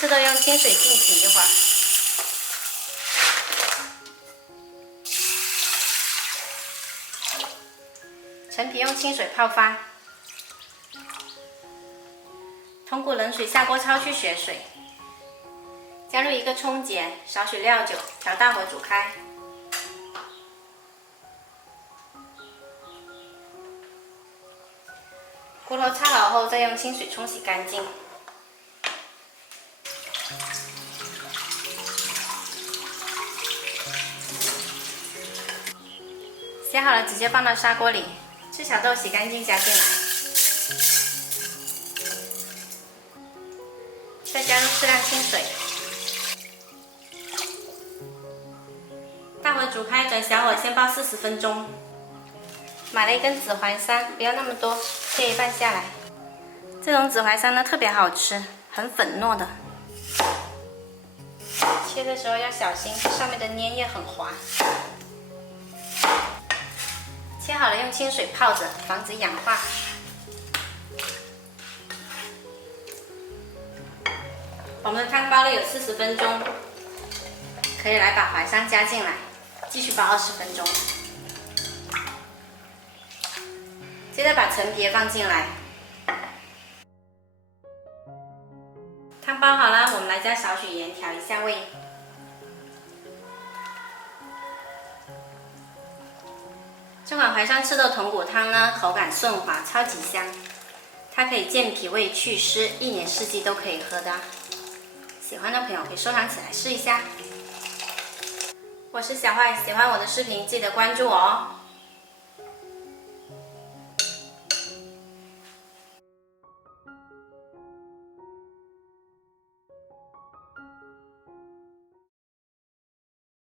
赤豆用清水浸洗一会儿。陈皮用清水泡发。通过冷水下锅焯去血水。加入一个葱碱，少许料酒，调大火煮开。骨头擦好后，再用清水冲洗干净。洗好了，直接放到砂锅里。赤小豆洗干净加进来，再加入适量清水，大火煮开，转小火先煲40分钟。买了一根紫淮山，不要那么多，切一半下来。这种紫淮山呢特别好吃，很粉糯的。切的时候要小心，上面的粘液很滑。切好了用清水泡着，防止氧化。我们的汤煲了有40分钟，可以来把淮山加进来，继续煲20分钟。接着把陈皮放进来。汤煲好了，我们来加少许盐调一下味。这款淮山赤豆豚骨汤呢，口感顺滑，超级香。它可以健脾胃、祛湿，一年四季都可以喝的。喜欢的朋友可以收藏起来试一下。我是小坏，喜欢我的视频记得关注我哦。